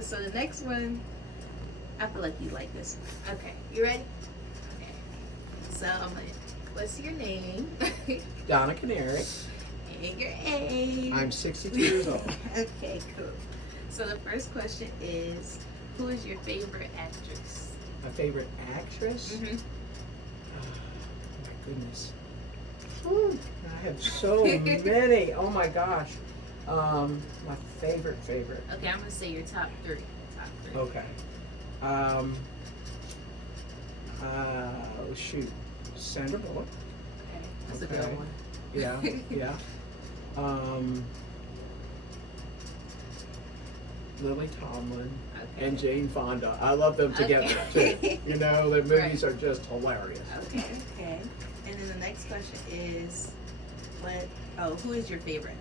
So the next one, I feel like you like this one. Okay, you ready? Okay. So I'm like, what's your name? Donna Canary. And your age. I'm 62 years old. Okay, cool. So the first question is, who is your favorite actress? My favorite actress? Mm-hmm. My goodness. Whew, I have so many. Oh my gosh. My favorite. Okay, I'm gonna say your top three. Top three. Okay. Shoot. Sandra Bullock. Okay, that's a Okay. good one. Yeah, yeah. Lily Tomlin Okay. and Jane Fonda. I love them together Okay. too. You know, their movies are just hilarious. Okay. Okay. And then the next question is, who is your favorite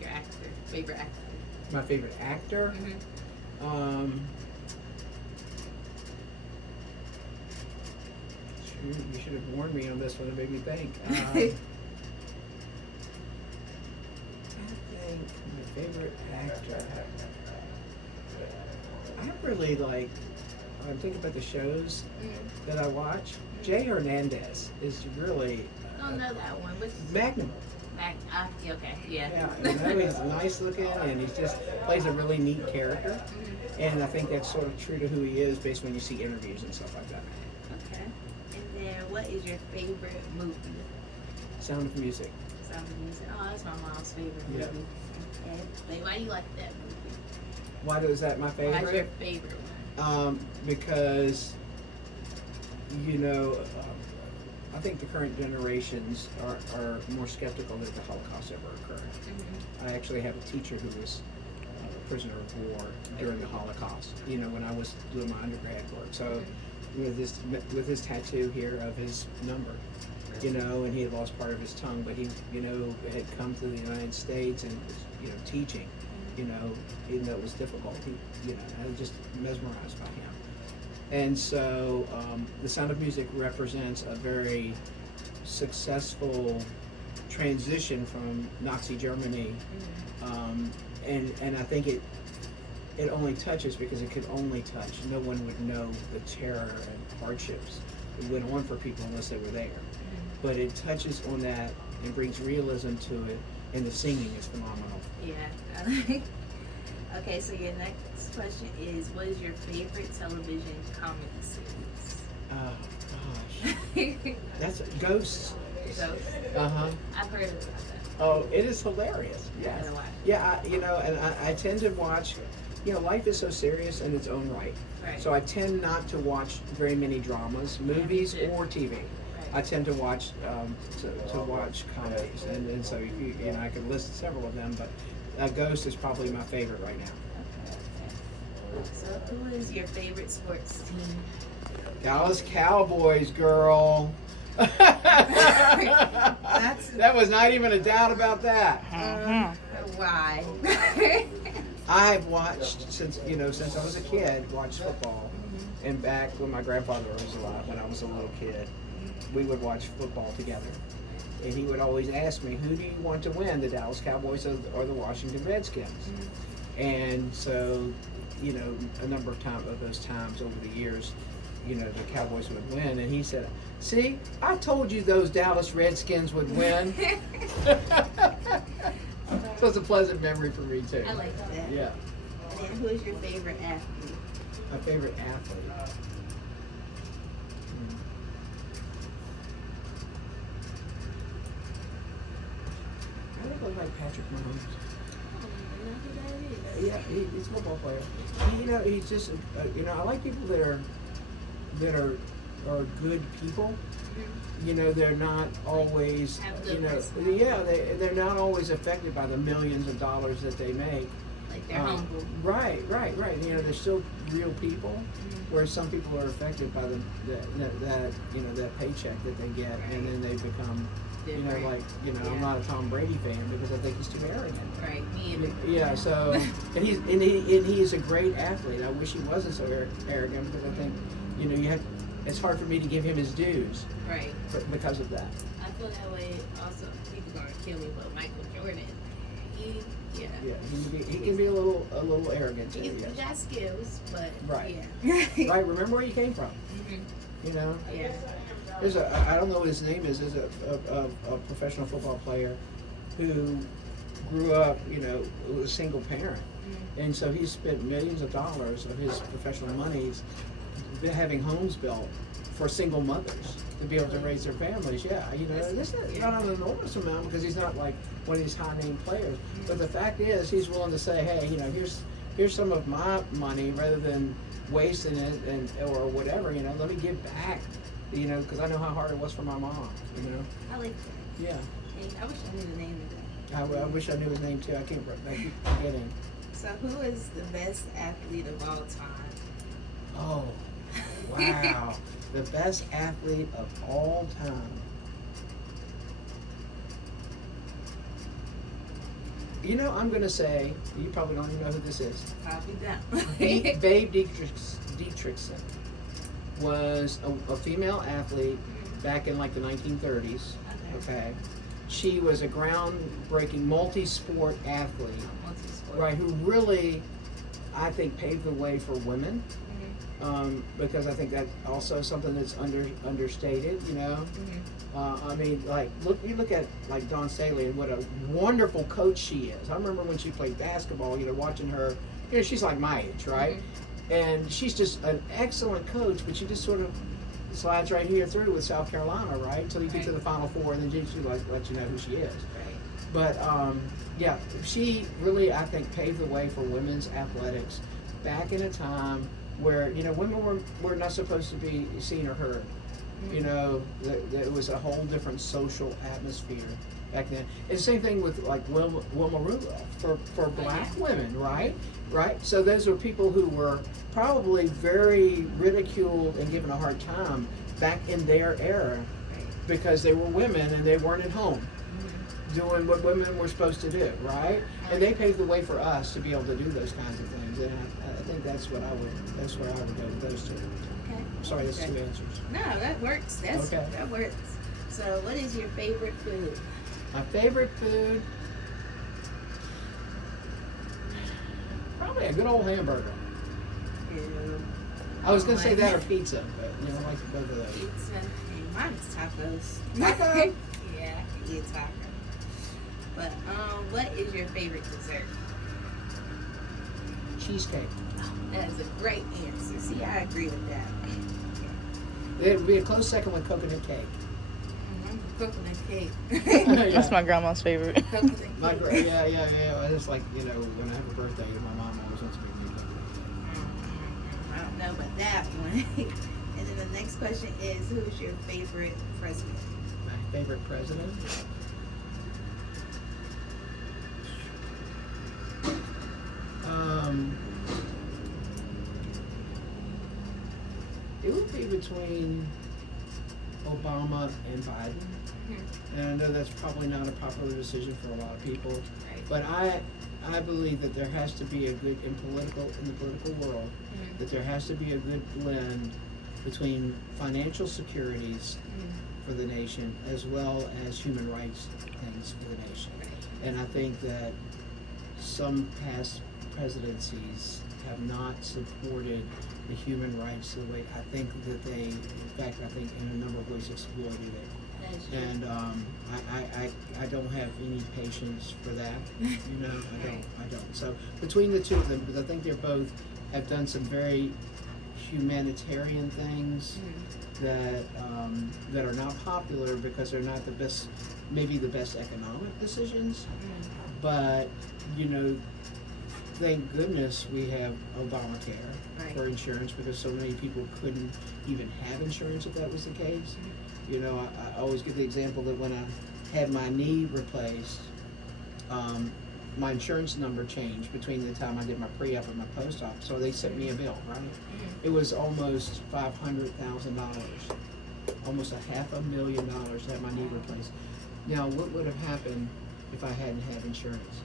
your actor? Favorite actor? My favorite actor. Mm-hmm. Shoot, you should have warned me on this one to make me think. I think my favorite actor. I really like. I'm thinking about the shows that I watch. Jay Hernandez is really I don't know that one. Which Magnum. okay, yeah. Yeah, you know, he's nice looking and he just plays a really neat character. And I think that's sort of true to who he is based when you see interviews and stuff like that. Okay. And then, what is your favorite movie? Sound of Music. Sound of Music. Oh, that's my mom's favorite movie. Yeah. Okay. Like, why do you like that movie? Why is that my favorite? Why's your favorite one? Because, you know, I think the current generations are more skeptical that the Holocaust ever occurred. I actually have a teacher who was a prisoner of war during the Holocaust, you know, when I was doing my undergrad work. So with his tattoo here of his number, you know, and he had lost part of his tongue, but he, you know, had come to the United States and was, you know, teaching, you know, even though it was difficult. He, you know, I was just mesmerized by him. And so The Sound of Music represents a very successful transition from Nazi Germany, and I think it only touches because it could only touch. No one would know the terror and hardships that went on for people unless they were there. But it touches on that and brings realism to it, and the singing is phenomenal. Yeah. Okay, so your next question is, what is your favorite television comedy series? Oh gosh, that's Ghosts. Ghosts? Uh-huh. I've heard about that. Oh, it is hilarious. I Yes. gotta watch. Yeah, you know, and I tend to watch, you know, life is so serious in its own right. Right. So I tend not to watch very many dramas, movies, too. or TV. Right. I tend to watch to watch comedies, and so you know, I could list several of them, but Ghost is probably my favorite right now. Okay. So who is your favorite sports team? Dallas Cowboys, girl. That was not even a doubt about that. Why? I've watched since I was a kid, watched football, and back when my grandfather was alive, when I was a little kid, we would watch football together. And he would always ask me, who do you want to win, the Dallas Cowboys or the Washington Redskins? And so, you know, a number of those times over the years, you know, the Cowboys would win. And he said, see, I told you those Dallas Redskins would win. So it's a pleasant memory for me, too. I like that. Yeah. And then who is your favorite athlete? My favorite athlete. I think I like Patrick Mahomes. Yeah, he's a football player. You know, he's just, you know, I like people that are good people. You know, they're not always, you know, they're not always affected by the millions of dollars that they make. Like they're humble. Right. You know, they're still real people, whereas some people are affected by that paycheck that they get, and then they become, you know, like, you know, I'm not a Tom Brady fan because I think he's too arrogant. Right. Me either. Yeah. So, and he is a great athlete. I wish he wasn't so arrogant because I think, you know, it's hard for me to give him his dues. Right. Because of that. I feel that way also. People gonna kill me, but Michael Jordan, he Yeah. Yeah, he can be a little arrogant too. He Yes. got skills, but Right. yeah. Right. Remember where you came from. Mm-hmm. You know. Yeah. There's I don't know what his name is. There's a professional football player who grew up, with a single parent. And so he spent millions of dollars of his professional monies having homes built for single mothers to be able to raise their families. Yeah, this is not an enormous amount because he's not like one of these high name players. But the fact is, he's willing to say, hey, here's some of my money rather than wasting it or whatever. Let me give back. Because I know how hard it was for my mom. I like that. Yeah. Hey, I wish I knew the name of that. I wish I knew his name too. I keep forgetting. So, who is the best athlete of all time? Oh, wow. The best athlete of all time. I'm going to say, you probably don't even know who this is. Copy down. Babe Dietrichson was a female athlete back in like the 1930s. Okay. She was a groundbreaking multi-sport athlete. Right, who really, I think, paved the way for women, because I think that's also something that's understated. I mean, like you look at like Dawn Staley and what a wonderful coach she is. I remember when she played basketball, watching her. She's like my age, right? And she's just an excellent coach, but she just sort of slides right here through with South Carolina, right? Until you get to the Final Four, and then she let you know who she is. But yeah, she really, I think, paved the way for women's athletics back in a time where women were not supposed to be seen or heard. It was a whole different social atmosphere back then. And the same thing with like Wilma Rudolph for black women, right? Right. So those were people who were probably very ridiculed and given a hard time back in their era because they were women and they weren't at home doing what women were supposed to do, right? And they paved the way for us to be able to do those kinds of things. And I think that's where I would go with those two. Okay. Sorry, that's two answers. No, that works. That works. So, what is your favorite food? My favorite food, probably a good old hamburger. Ew. I was gonna say that or pizza, but I like both of those. Pizza. And mine's tacos. Taco? Yeah, I can eat taco. But what is your favorite dessert? Cheesecake. Oh, that is a great answer. See, I agree with that. It would be a close second with coconut cake. Coconut cake. Yeah. That's my grandma's favorite. Coconut cake. Yeah. It's like, when I have a birthday, my mom always wants me to make coconut I don't know about that one. And then the next question is, who's your favorite president? cake. My favorite president? It would be between Obama and Biden. And I know that's probably not a popular decision for a lot of people, Right. but I believe that there has to be a good in the political world, that there has to be a good blend between financial securities for the nation as well as human rights things for the nation. And I think that some past presidencies have not supported the human rights the way I think that they, in fact, I think in a number of ways exploited it. That is true. And I don't have any patience for that. I don't. So between the two of them, because I think they're both have done some very humanitarian things that are not popular because they're not the best, maybe the best economic decisions. But thank goodness we have Obamacare for insurance because so many people couldn't even have insurance if that was the case. I always give the example that when I had my knee replaced, my insurance number changed between the time I did my pre-op and my post-op. So they sent me a bill, right? It was almost $500,000, almost $500,000 to have my knee replaced. Now, what would have happened if I hadn't had insurance?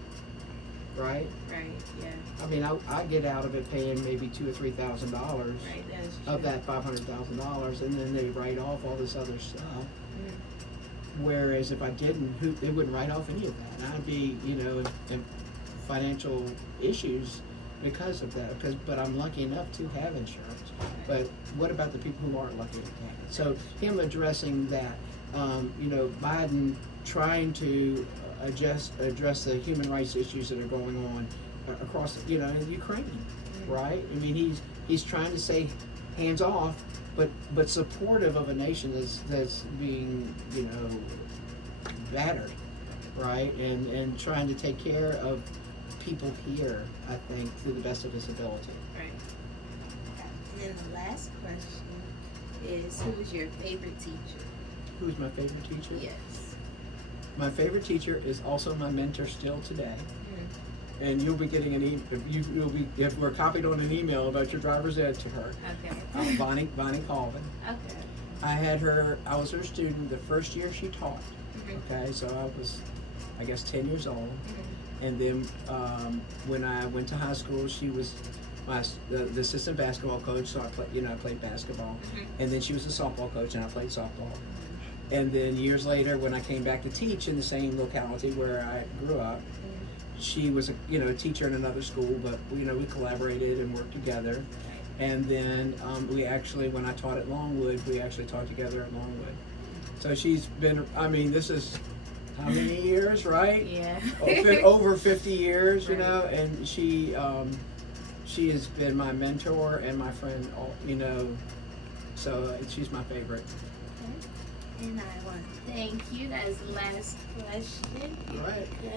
Right? Right, yeah. I mean, I get out of it paying maybe $2,000 or $3,000 Right, that is true. of that $500,000, and then they write off all this other stuff. Whereas if I didn't, they wouldn't write off any of that. And I'd be, in financial issues because of that. But I'm lucky enough to have insurance. But what about the people who aren't lucky to have it? So him addressing that, Biden trying to address the human rights issues that are going on across, in Ukraine, right? I mean, he's trying to say hands off, but supportive of a nation that's being, battered, right? And trying to take care of people here, I think, to the best of his ability. Right. And then the last question is, who's your favorite teacher? Who's my favorite teacher? Yes. My favorite teacher is also my mentor still today. And you'll be getting if we're copied on an email about your driver's ed to her. Okay. Bonnie Colvin. Okay. I was her student the first year she taught. Okay, so I was, I guess, 10 years old. And then when I went to high school, she was the assistant basketball coach. So I played basketball. And then she was a softball coach, and I played softball. And then years later, when I came back to teach in the same locality where I grew up, she was a teacher in another school, but we collaborated and worked together. And then we actually, when I taught at Longwood, we actually taught together at Longwood. So she's been, this is how many years, right? Yeah. Over 50 years, Right. and she has been my mentor and my friend, so she's my favorite. And I want to thank you. That is the last question. Right.